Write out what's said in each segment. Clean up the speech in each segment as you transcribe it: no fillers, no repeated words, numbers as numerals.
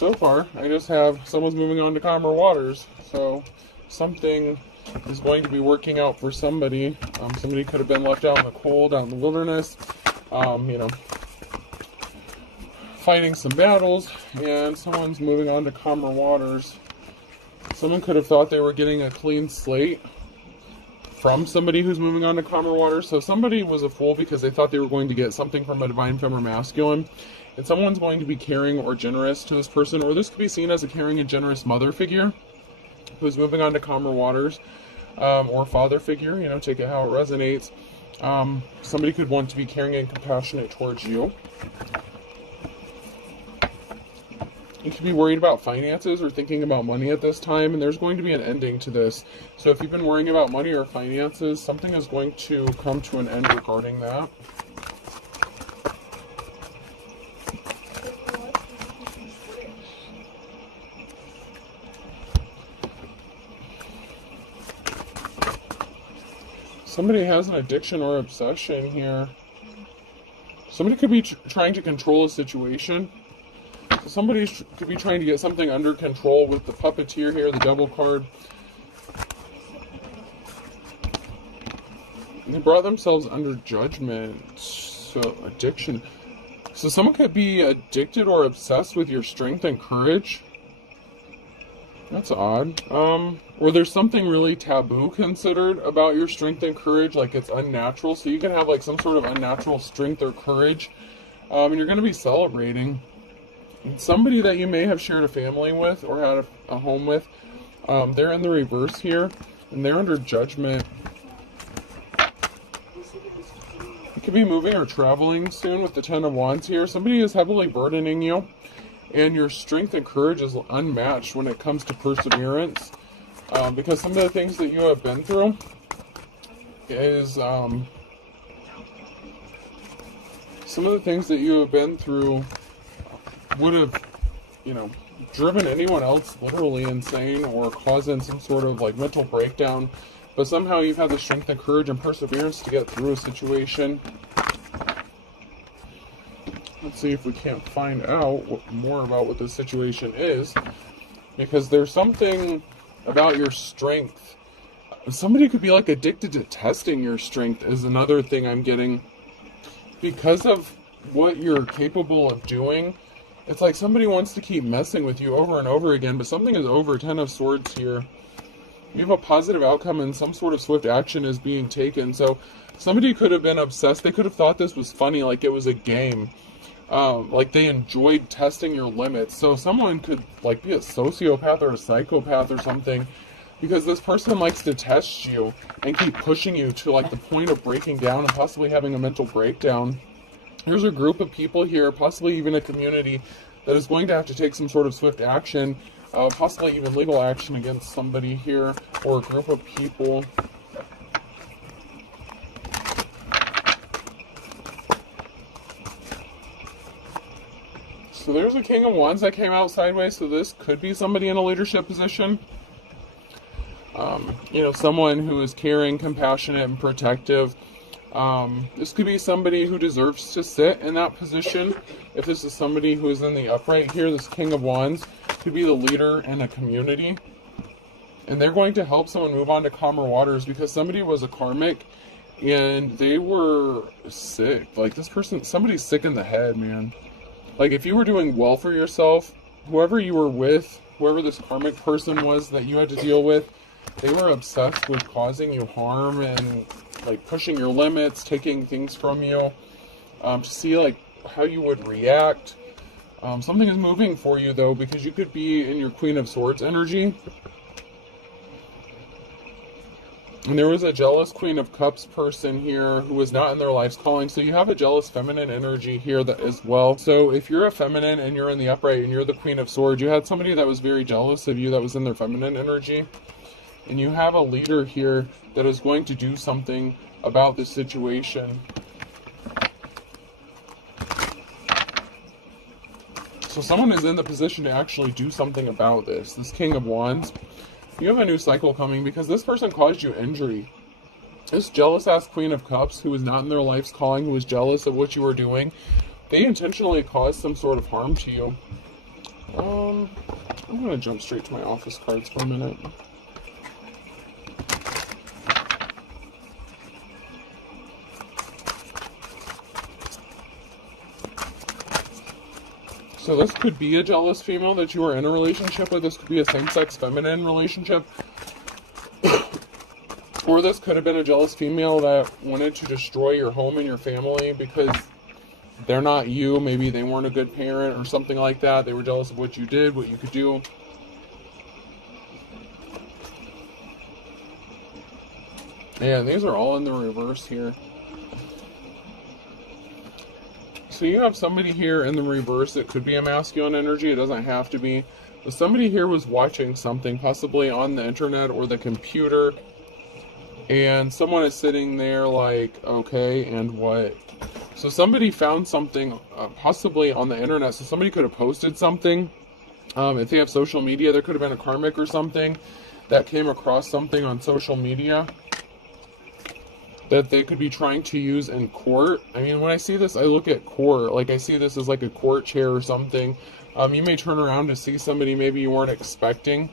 So far, I just have someone's moving on to calmer waters. So something is going to be working out for somebody. Somebody could have been left out in the cold, out in the wilderness, fighting some battles, and someone's moving on to calmer waters. Someone could have thought they were getting a clean slate from somebody who's moving on to calmer waters. So somebody was a fool because they thought they were going to get something from a divine feminine masculine. And someone's going to be caring or generous to this person, or this could be seen as a caring and generous mother figure who's moving on to calmer waters, or father figure, take it how it resonates. Somebody could want to be caring and compassionate towards you. You could be worried about finances or thinking about money at this time, and there's going to be an ending to this. So if you've been worrying about money or finances, something is going to come to an end regarding that. Somebody has an addiction or obsession here. Somebody could be trying to control a situation. So somebody could be trying to get something under control with the puppeteer here, the devil card. And they brought themselves under judgment. So addiction. So someone could be addicted or obsessed with your strength and courage. That's odd. Or there's something really taboo considered about your strength and courage, like it's unnatural. So you can have like some sort of unnatural strength or courage, and you're going to be celebrating. And somebody that you may have shared a family with or had a home with, they're in the reverse here, and they're under judgment. You could be moving or traveling soon with the Ten of Wands here. Somebody is heavily burdening you. And your strength and courage is unmatched when it comes to perseverance. Because some of the things that you have been through is... some of the things that you have been through would have, driven anyone else literally insane or causing some sort of like mental breakdown. But somehow you've had the strength and courage and perseverance to get through a situation. Let's see if we can't find out more about what this situation is, because there's something about your strength. Somebody could be like addicted to testing your strength is another thing I'm getting. Because of what you're capable of doing, it's like somebody wants to keep messing with you over and over again, but something is over. Ten of Swords here. You have a positive outcome and some sort of swift action is being taken. So somebody could have been obsessed. They could have thought this was funny, like it was a game. Like they enjoyed testing your limits. So someone could like be a sociopath or a psychopath or something, because this person likes to test you and keep pushing you to like the point of breaking down and possibly having a mental breakdown. There's a group of people here, possibly even a community, that is going to have to take some sort of swift action, possibly even legal action against somebody here or a group of people. So there's a King of Wands that came out sideways, so this could be somebody in a leadership position. Someone who is caring, compassionate, and protective. This could be somebody who deserves to sit in that position. If this is somebody who is in the upright here, this King of Wands could be the leader in a community. And they're going to help someone move on to calmer waters, because somebody was a karmic and they were sick. Like this person, somebody's sick in the head, man. Like if you were doing well for yourself, whoever you were with, whoever this karmic person was that you had to deal with, they were obsessed with causing you harm and like pushing your limits, taking things from you, to see like how you would react. Something is moving for you though, because you could be in your Queen of Swords energy. And there was a jealous Queen of Cups person here who was not in their life's calling. So you have a jealous feminine energy here that as well. So if you're a feminine and you're in the upright and you're the Queen of Swords, you had somebody that was very jealous of you that was in their feminine energy. And you have a leader here that is going to do something about this situation. So someone is in the position to actually do something about this. This King of Wands. You have a new cycle coming because this person caused you injury. This jealous-ass Queen of Cups who was not in their life's calling, who was jealous of what you were doing, they intentionally caused some sort of harm to you. I'm gonna jump straight to my office cards for a minute. So this could be a jealous female that you are in a relationship with. This could be a same-sex feminine relationship. Or this could have been a jealous female that wanted to destroy your home and your family because they're not you. Maybe they weren't a good parent or something like that. They were jealous of what you did, what you could do. Yeah, these are all in the reverse here. So you have somebody here in the reverse. It could be a masculine energy. It doesn't have to be. But somebody here was watching something, possibly on the internet or the computer. And someone is sitting there like, okay, and what? So somebody found something possibly on the internet. So somebody could have posted something. If they have social media, there could have been a karmic or something that came across something on social media that they could be trying to use in court. I mean, when I see this, I look at court. Like, I see this as like a court chair or something. You may turn around to see somebody maybe you weren't expecting.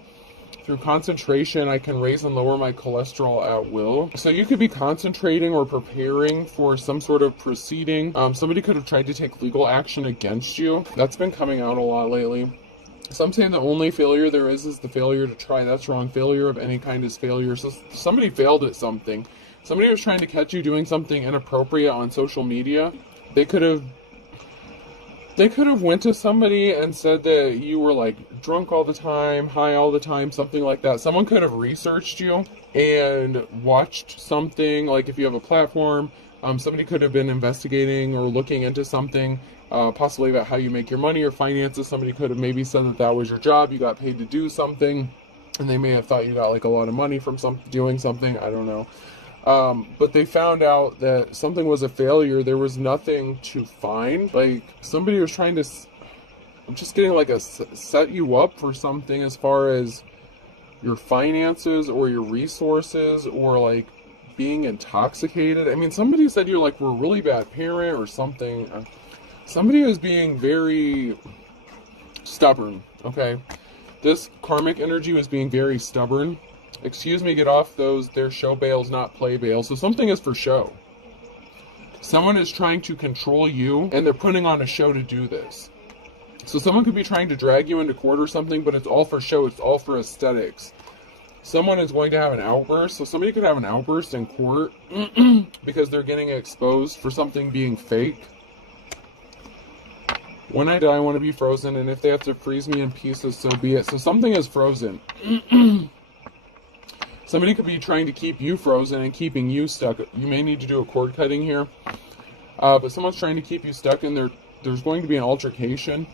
Through concentration, I can raise and lower my cholesterol at will. So you could be concentrating or preparing for some sort of proceeding. Somebody could have tried to take legal action against you. That's been coming out a lot lately. So I'm saying the only failure there is the failure to try. That's wrong. Failure of any kind is failure. So somebody failed at something. Somebody was trying to catch you doing something inappropriate on social media. They could have went to somebody and said that you were like drunk all the time, high all the time, something like that. Someone could have researched you and watched something. Like if you have a platform, somebody could have been investigating or looking into something, possibly about how you make your money or finances. Somebody could have maybe said that was your job. You got paid to do something, and they may have thought you got like a lot of money from doing something. I don't know. But they found out that something was a failure. There was nothing to find. Like somebody was trying to, I'm just getting like set you up for something as far as your finances or your resources or like being intoxicated. I mean, somebody said you like were a really bad parent or something. Somebody is being very stubborn. Okay. This karmic energy was being very stubborn. Excuse me, get off those. They're show bails, not play bails. So something is for show. Someone is trying to control you, and they're putting on a show to do this. So someone could be trying to drag you into court or something, but it's all for show. It's all for aesthetics. Someone is going to have an outburst. So somebody could have an outburst in court because they're getting exposed for something being fake. When I die, I want to be frozen, and if they have to freeze me in pieces, so be it. So something is frozen. Somebody could be trying to keep you frozen and keeping you stuck. You may need to do a cord cutting here. But someone's trying to keep you stuck, and there's going to be an altercation.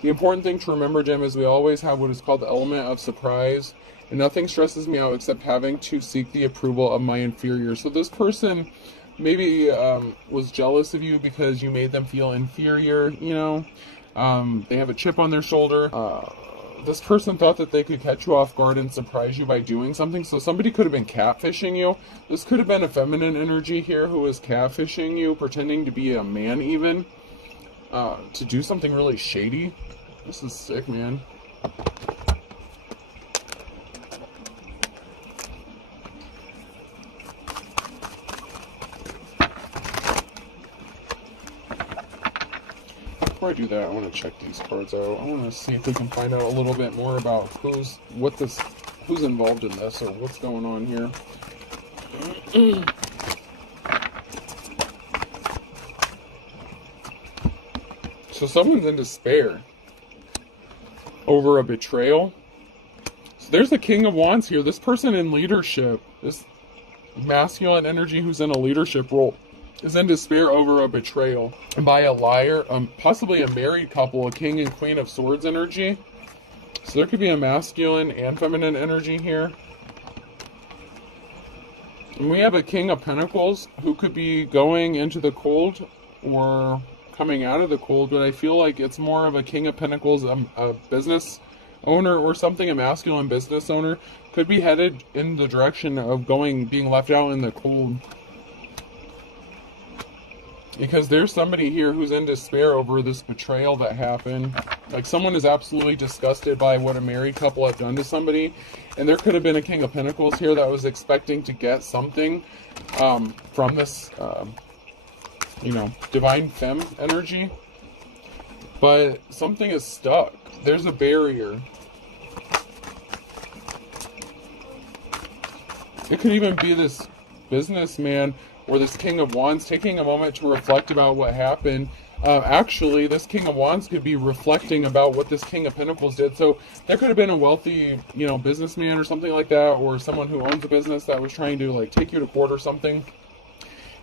The important thing to remember, Jim, is we always have what is called the element of surprise. And nothing stresses me out except having to seek the approval of my inferior. So this person maybe was jealous of you because you made them feel inferior, you know. They have a chip on their shoulder. This person thought that they could catch you off guard and surprise you by doing something. So somebody could have been catfishing you. This could have been a feminine energy here who was catfishing you, pretending to be a man even, to do something really shady. This is sick, man. Before I do that, I want to check these cards out. I want to see if we can find out a little bit more about who's involved in this or what's going on here. So someone's in despair over a betrayal. So there's the King of Wands here. This person in leadership, this masculine energy who's in a leadership role, is in despair over a betrayal by a liar, possibly a married couple, a King and Queen of Swords energy. So there could be a masculine and feminine energy here. And we have a King of Pentacles who could be going into the cold or coming out of the cold, but I feel like it's more of a King of Pentacles, a business owner or something, a masculine business owner, could be headed in the direction of being left out in the cold. Because there's somebody here who's in despair over this betrayal that happened. Like, someone is absolutely disgusted by what a married couple have done to somebody. And there could have been a King of Pentacles here that was expecting to get something from this, divine femme energy. But something is stuck. There's a barrier. It could even be this businessman or this King of Wands taking a moment to reflect about what happened. Actually, this King of Wands could be reflecting about what this King of Pentacles did. So there could have been a wealthy, businessman or something like that, or someone who owns a business that was trying to like take you to court or something.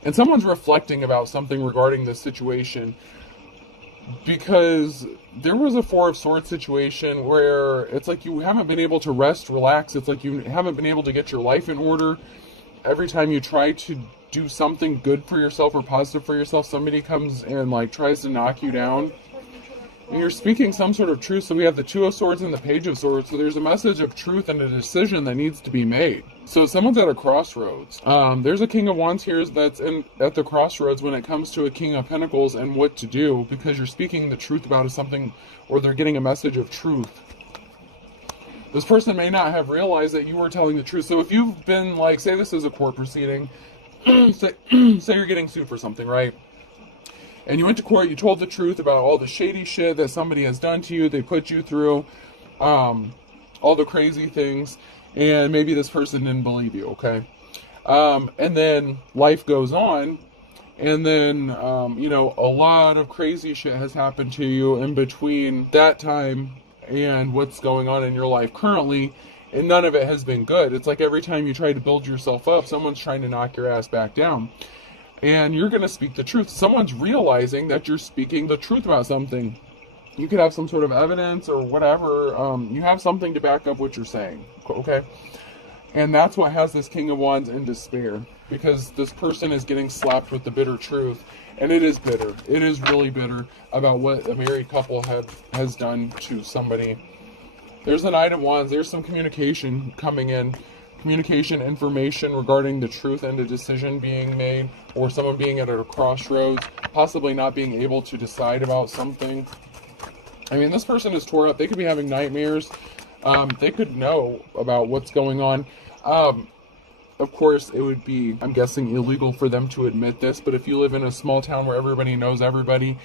And someone's reflecting about something regarding this situation. Because there was a Four of Swords situation where it's like you haven't been able to rest, relax. It's like you haven't been able to get your life in order. Every time you try to do something good for yourself or positive for yourself, somebody comes and like tries to knock you down. And you're speaking some sort of truth. So we have the Two of Swords and the Page of Swords. So there's a message of truth and a decision that needs to be made. So someone's at a crossroads. There's a King of Wands here that's at the crossroads when it comes to a King of Pentacles and what to do, because you're speaking the truth about something, or they're getting a message of truth. This person may not have realized that you were telling the truth. So if you've been like, say this is a court proceeding, say you're getting sued for something, right? And you went to court, you told the truth about all the shady shit that somebody has done to you, they put you through, all the crazy things, and maybe this person didn't believe you, okay? And then life goes on, and then, a lot of crazy shit has happened to you in between that time and what's going on in your life currently, and none of it has been good. It's like every time you try to build yourself up, someone's trying to knock your ass back down. And you're going to speak the truth. Someone's realizing that you're speaking the truth about something. You could have some sort of evidence or whatever. You have something to back up what you're saying. Okay? And that's what has this King of Wands in despair. Because this person is getting slapped with the bitter truth. And it is bitter. It is really bitter about what a married couple has done to somebody. There's a Knight of Wands. There's some communication coming in. Communication, information regarding the truth and a decision being made, or someone being at a crossroads, possibly not being able to decide about something. I mean, this person is tore up. They could be having nightmares. They could know about what's going on. Of course, it would be, I'm guessing, illegal for them to admit this, but if you live in a small town where everybody knows everybody,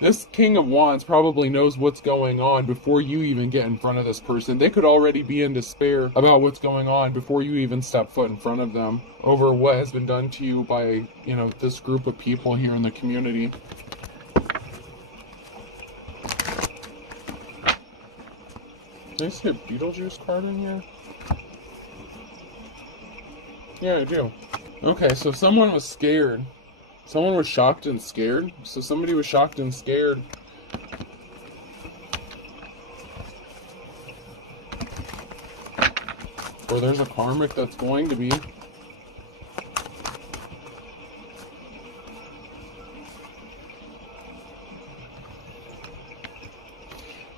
this King of Wands probably knows what's going on before you even get in front of this person. They could already be in despair about what's going on before you even step foot in front of them over what has been done to you by, this group of people here in the community. Did I see a Beetlejuice card in here? Yeah, I do. Okay, so someone was scared. Someone was shocked and scared. So somebody was shocked and scared. Or there's a karmic that's going to be.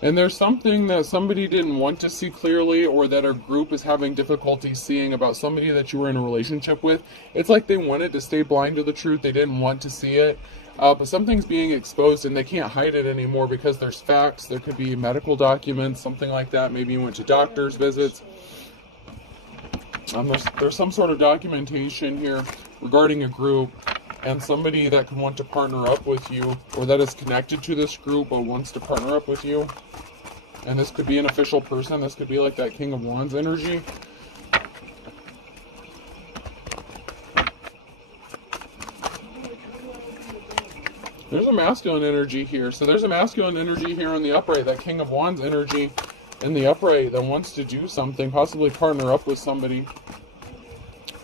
And there's something that somebody didn't want to see clearly, or that a group is having difficulty seeing about somebody that you were in a relationship with. It's like they wanted to stay blind to the truth. They didn't want to see it. But something's being exposed and they can't hide it anymore because there's facts. There could be medical documents, something like that. Maybe you went to doctor's visits. There's some sort of documentation here regarding a group and somebody that could want to partner up with you, or that is connected to this group but wants to partner up with you. And this could be an official person. This could be like that King of Wands energy. There's a masculine energy here. So there's a masculine energy here in the upright, that King of Wands energy in the upright that wants to do something, possibly partner up with somebody.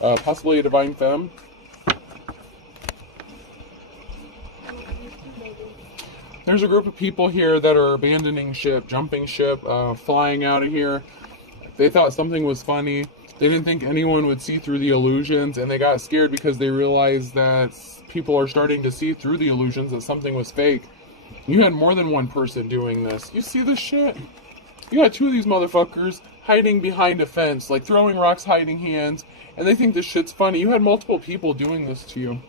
Possibly a divine femme. There's a group of people here that are abandoning ship, jumping ship, flying out of here. They thought something was funny. They didn't think anyone would see through the illusions, and they got scared because they realized that people are starting to see through the illusions, that something was fake. You had more than one person doing this. You see this shit? You had two of these motherfuckers hiding behind a fence, like throwing rocks, hiding hands, and they think this shit's funny. You had multiple people doing this to you.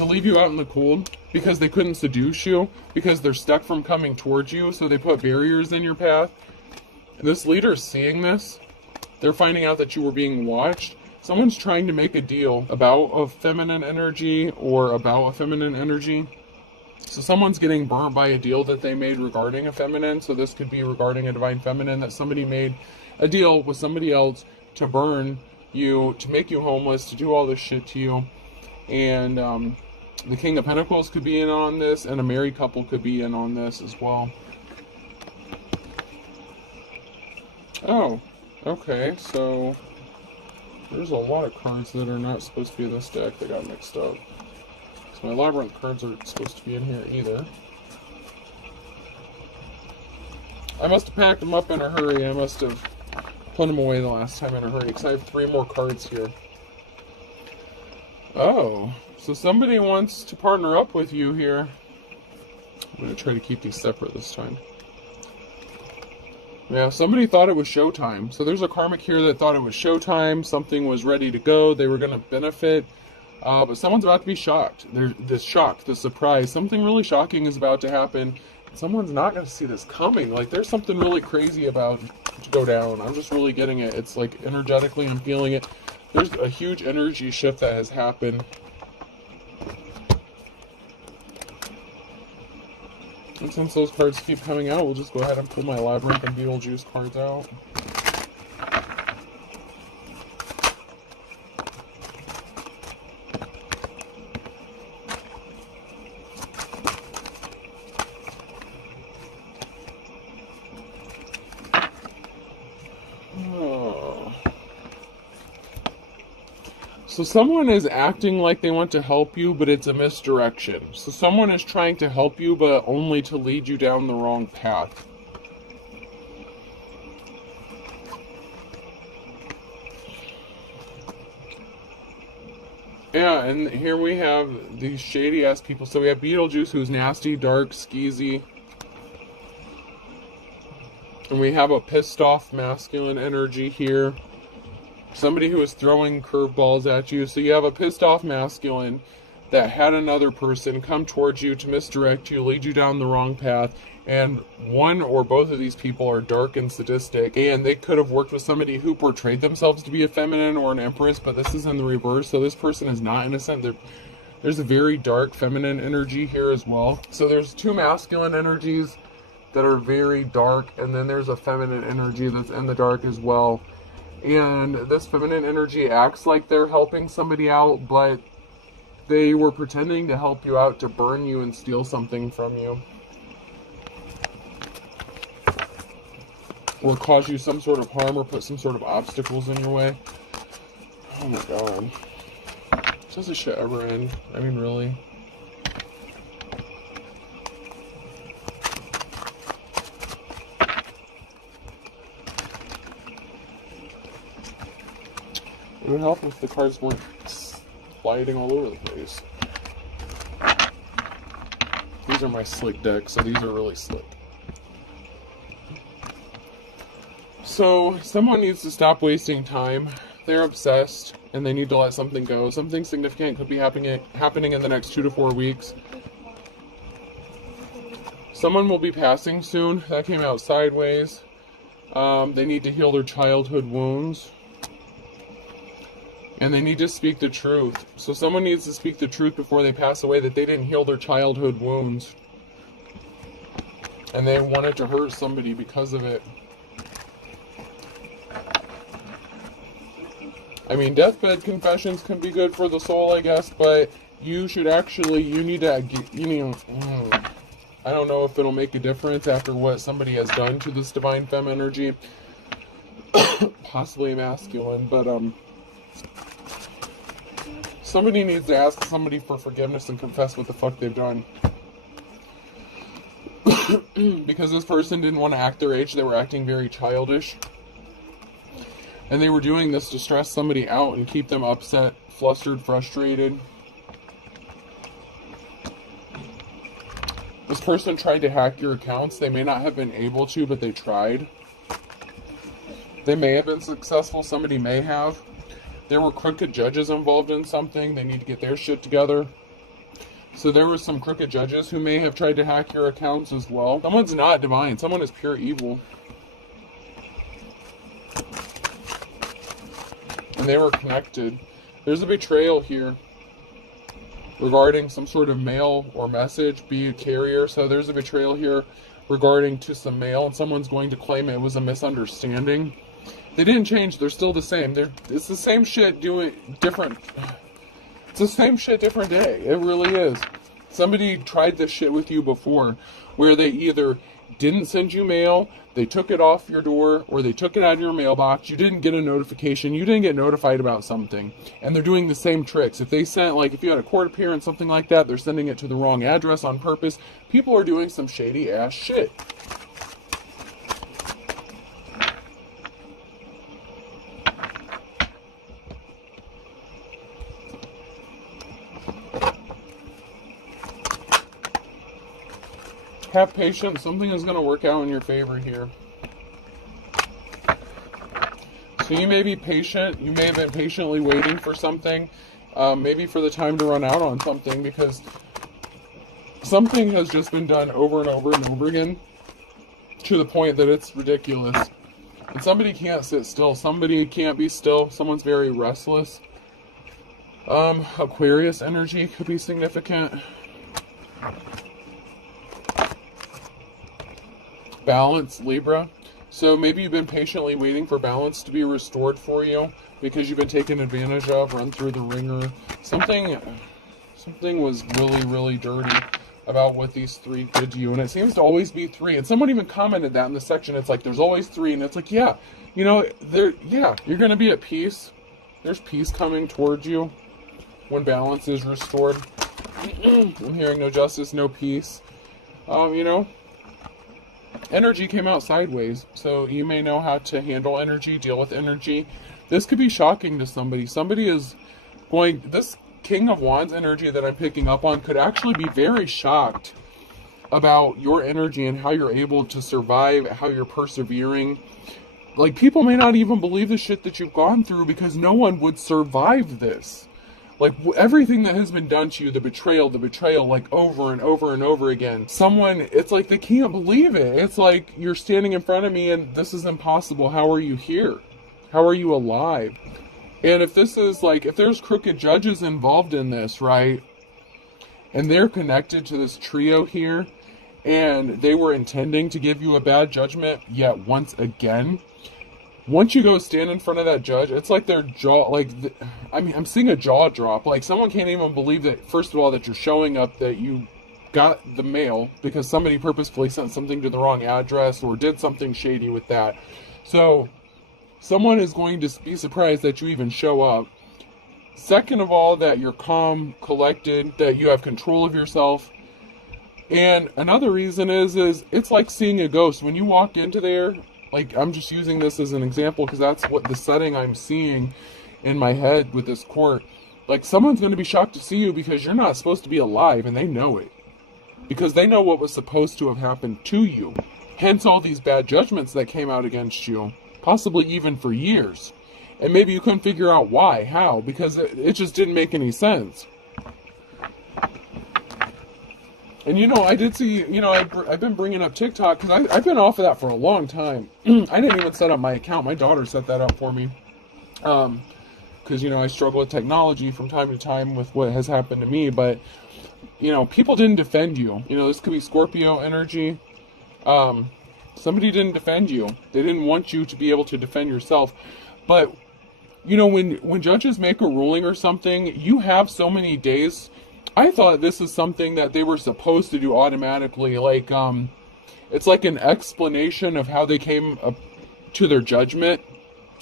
to leave you out in the cold because they couldn't seduce you, because they're stuck from coming towards you, so they put barriers in your path. And this leader is seeing this. They're finding out that you were being watched. Someone's trying to make a deal about a feminine energy or about a feminine energy. So someone's getting burnt by a deal that they made regarding a feminine. So this could be regarding a divine feminine, that somebody made a deal with somebody else to burn you, to make you homeless, to do all this shit to you. And the King of Pentacles could be in on this, and a married couple could be in on this as well. Oh, okay, so there's a lot of cards that are not supposed to be in this deck that got mixed up. So my labyrinth cards aren't supposed to be in here either. I must have packed them up in a hurry. I must have put them away the last time in a hurry, because I have 3 more cards here. Oh, so somebody wants to partner up with you here. I'm going to try to keep these separate this time. Yeah, somebody thought it was showtime. So there's a karmic here that thought it was showtime. Something was ready to go. They were going to benefit. But someone's about to be shocked. There's this shock, this surprise. Something really shocking is about to happen. Someone's not going to see this coming. Like, there's something really crazy about to go down. I'm just really getting it. It's like energetically, I'm feeling it. There's a huge energy shift that has happened. And since those cards keep coming out, we'll just go ahead and pull my Labyrinth and Beetlejuice cards out. So someone is acting like they want to help you, but it's a misdirection. So someone is trying to help you, but only to lead you down the wrong path. Yeah, and here we have these shady-ass people. So we have Beetlejuice, who's nasty, dark, skeezy. And we have a pissed-off masculine energy here. Somebody who is throwing curveballs at you. So you have a pissed off masculine that had another person come towards you to misdirect you, lead you down the wrong path. And one or both of these people are dark and sadistic. And they could have worked with somebody who portrayed themselves to be a feminine or an empress, but this is in the reverse. So this person is not innocent. There's a very dark feminine energy here as well. So there's 2 masculine energies that are very dark, and then there's a feminine energy that's in the dark as well. And this feminine energy acts like they're helping somebody out, but they were pretending to help you out to burn you and steal something from you. Or cause you some sort of harm or put some sort of obstacles in your way. Oh my god. Does this shit ever end? I mean, really? It would help if the cards weren't sliding all over the place. These are my slick decks, so these are really slick. So, someone needs to stop wasting time. They're obsessed, and they need to let something go. Something significant could be happening in the next 2 to 4 weeks. Someone will be passing soon. That came out sideways. They need to heal their childhood wounds. And they need to speak the truth. So someone needs to speak the truth before they pass away, that they didn't heal their childhood wounds. And they wanted to hurt somebody because of it. I mean, deathbed confessions can be good for the soul, I guess, but you should actually, you need to, I don't know if it'll make a difference after what somebody has done to this divine femme energy. Possibly masculine, but, somebody needs to ask somebody for forgiveness and confess what the fuck they've done. Because this person didn't want to act their age, they were acting very childish. And they were doing this to stress somebody out and keep them upset, flustered, frustrated. This person tried to hack your accounts. They may not have been able to, but they tried. They may have been successful, somebody may have. There were crooked judges involved in something. They need to get their shit together. So there were some crooked judges who may have tried to hack your accounts as well. Someone's not divine. Someone is pure evil. And they were connected. There's a betrayal here regarding some sort of mail or message, be a carrier. So there's a betrayal here regarding to some mail, and someone's going to claim it was a misunderstanding. They didn't change. They're still the same. It's the same shit doing different. It's the same shit, different day. It really is. Somebody tried this shit with you before, where they either didn't send you mail, they took it off your door, or they took it out of your mailbox. You didn't get a notification. You didn't get notified about something. And they're doing the same tricks. If they sent, like, if you had a court appearance, something like that, they're sending it to the wrong address on purpose. People are doing some shady ass shit. Have patience. Something is going to work out in your favor here. So you may be patient. You may have been patiently waiting for something. Maybe for the time to run out on something, because something has just been done over and over and over again to the point that it's ridiculous. And somebody can't sit still. Somebody can't be still. Someone's very restless. Aquarius energy could be significant. Balance, Libra. So maybe you've been patiently waiting for balance to be restored for you because you've been taken advantage of, run through the ringer. Something was really, really dirty about what these three did to you. And it seems to always be three. And someone even commented that in the section. It's like, there's always three. And it's like, yeah, you know, you're going to be at peace. There's peace coming towards you when balance is restored. I'm hearing no justice, no peace. You know, energy came out sideways, so you may know how to handle energy, deal with energy. This could be shocking to somebody. Somebody is going, this King of Wands energy that I'm picking up on could actually be very shocked about your energy and how you're able to survive, how you're persevering. Like, people may not even believe the shit that you've gone through because no one would survive this. Like, everything that has been done to you, the betrayal, like, over and over and over again. Someone, it's like they can't believe it. It's like, you're standing in front of me and this is impossible. How are you here? How are you alive? And if this is like, if there's crooked judges involved in this, right? And they're connected to this trio here, and they were intending to give you a bad judgment yet once again. Once you go stand in front of that judge, it's like their jaw, like, I'm seeing a jaw drop. Like, someone can't even believe that, first of all, that you're showing up, that you got the mail because somebody purposefully sent something to the wrong address or did something shady with that. So, someone is going to be surprised that you even show up. Second of all, that you're calm, collected, that you have control of yourself. And another reason is it's like seeing a ghost. When you walk into there, like, I'm just using this as an example because that's what the setting I'm seeing in my head with this court. Like, someone's going to be shocked to see you because you're not supposed to be alive, and they know it. Because they know what was supposed to have happened to you. Hence all these bad judgments that came out against you, possibly even for years. And maybe you couldn't figure out why, how, because it just didn't make any sense. And, you know, I did see, you know, I've been bringing up TikTok because I've been off of that for a long time. I didn't even set up my account. My daughter set that up for me. Because, you know, I struggle with technology from time to time with what has happened to me. But, you know, people didn't defend you. You know, this could be Scorpio energy. Somebody didn't defend you. They didn't want you to be able to defend yourself. But, you know, when judges make a ruling or something, you have so many days. I thought this is something that they were supposed to do automatically. Like, it's like an explanation of how they came up to their judgment.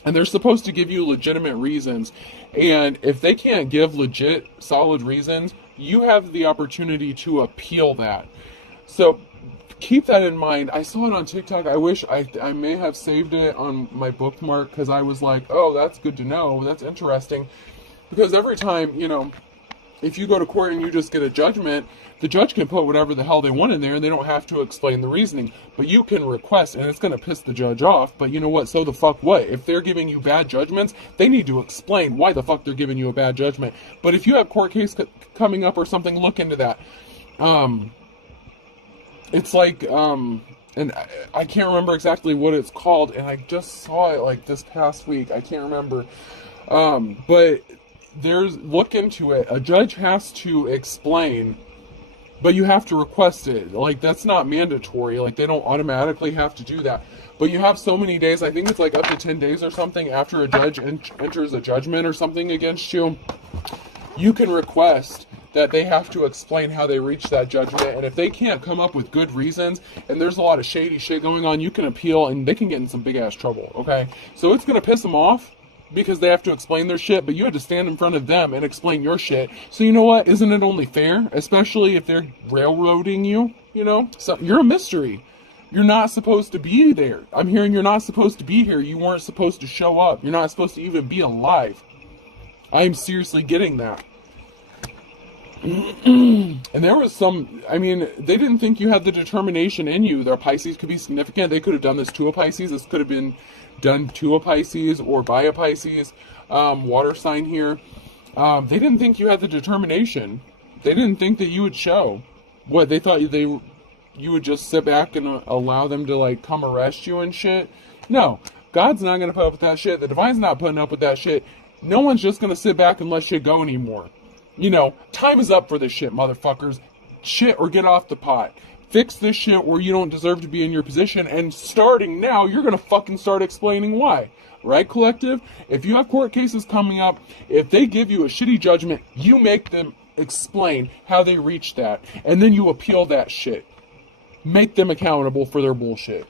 And they're supposed to give you legitimate reasons. And if they can't give legit, solid reasons, you have the opportunity to appeal that. So keep that in mind. I saw it on TikTok. I wish I may have saved it on my bookmark because I was like, oh, that's good to know. That's interesting. Because every time, you know, if you go to court and you just get a judgment, the judge can put whatever the hell they want in there and they don't have to explain the reasoning. But you can request, and it's going to piss the judge off, but you know what? So the fuck what? If they're giving you bad judgments, they need to explain why the fuck they're giving you a bad judgment. But if you have court case coming up or something, look into that. It's like, and I can't remember exactly what it's called, and I just saw it like this past week. I can't remember. But look into it. A judge has to explain, but you have to request it. Like, that's not mandatory. Like, they don't automatically have to do that. But you have so many days, I think it's like up to 10 days or something, after a judge enters a judgment or something against you, you can request that they have to explain how they reached that judgment. And if they can't come up with good reasons, and there's a lot of shady shit going on, you can appeal, and they can get in some big ass trouble, okay? So it's going to piss them off, because they have to explain their shit, but you had to stand in front of them and explain your shit. So you know what? Isn't it only fair? Especially if they're railroading you, you know? So you're a mystery. You're not supposed to be there. I'm hearing you're not supposed to be here. You weren't supposed to show up. You're not supposed to even be alive. I'm seriously getting that. And there was some, I mean, they didn't think you had the determination in you. Their Pisces could be significant. They could have done this to a Pisces. This could have been done to a Pisces or by a Pisces, water sign here. They didn't think you had the determination. They didn't think that you would show. What, they thought you would just sit back and allow them to, like, come arrest you and shit? No. God's not going to put up with that shit. The Divine's not putting up with that shit. No one's just going to sit back and let shit go anymore. You know, time is up for this shit, motherfuckers. Shit or get off the pot. Fix this shit or you don't deserve to be in your position, and starting now, you're gonna fucking start explaining why. Right, collective? If you have court cases coming up, if they give you a shitty judgment, you make them explain how they reached that, and then you appeal that shit. Make them accountable for their bullshit.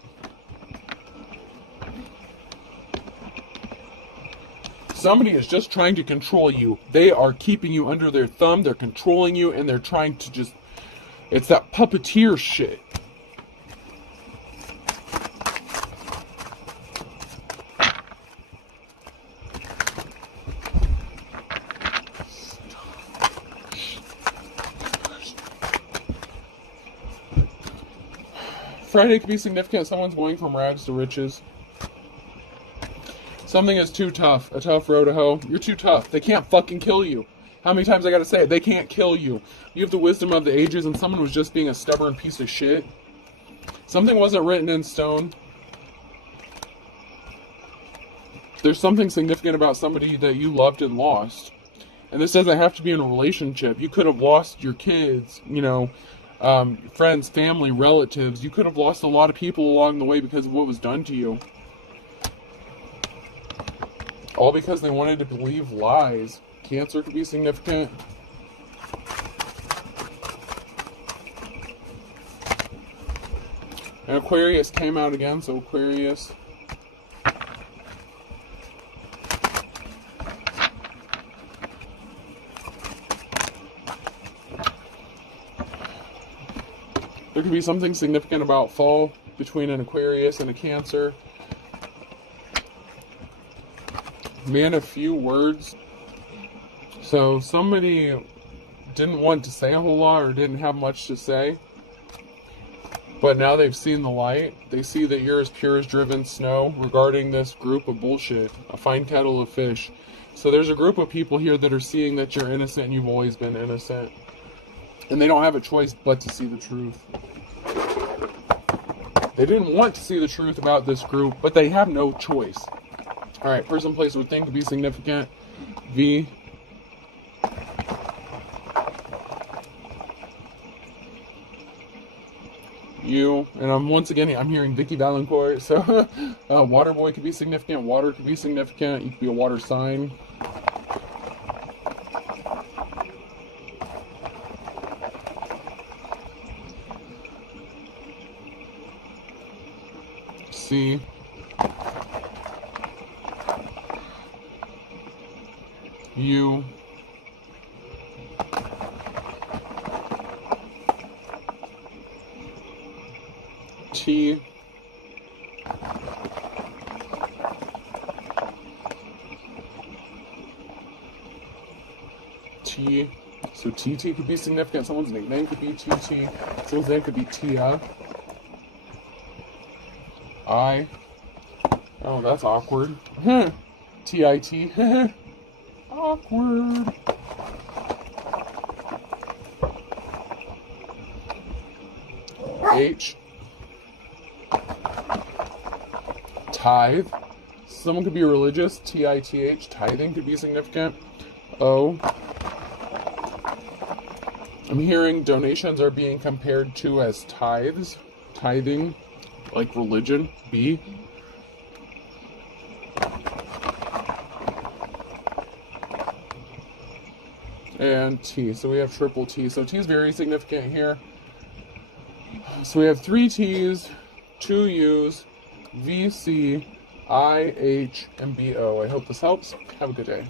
Somebody is just trying to control you. They are keeping you under their thumb, they're controlling you, and they're trying to just... It's that puppeteer shit. Friday could be significant. Someone's going from rags to riches. Something is too tough. A tough road to hoe. You're too tough. They can't fucking kill you. How many times I gotta say it? They can't kill you. You have the wisdom of the ages, and someone was just being a stubborn piece of shit. Something wasn't written in stone. There's something significant about somebody that you loved and lost. And this doesn't have to be in a relationship. You could have lost your kids, you know, friends, family, relatives. You could have lost a lot of people along the way because of what was done to you. All because they wanted to believe lies. Cancer could be significant. And Aquarius came out again, so Aquarius. There could be something significant about fall between an Aquarius and a Cancer. Man of few words. So somebody didn't want to say a whole lot or didn't have much to say. But now they've seen the light. They see that you're as pure as driven snow regarding this group of bullshit. A fine kettle of fish. So there's a group of people here that are seeing that you're innocent and you've always been innocent. And they don't have a choice but to see the truth. They didn't want to see the truth about this group, but they have no choice. Alright, person, place, would think to be significant. V. You. And once again, I'm hearing Vicky Valancourt. So, water boy could be significant. Water could be significant. You could be a water sign. C. U. T. T. So TT could be significant. Someone's nickname could be TT. Someone's name could be Tia. I. Oh, that's awkward. TIT. Awkward. H. Tithe. Someone could be religious. TITH. Tithing could be significant. O. I'm hearing donations are being compared to as tithes. Tithing, like religion. B. And T. So we have triple T. So T is very significant here. So we have 3 T's, 2 U's, V, C, I, H, and B, O. I hope this helps. Have a good day.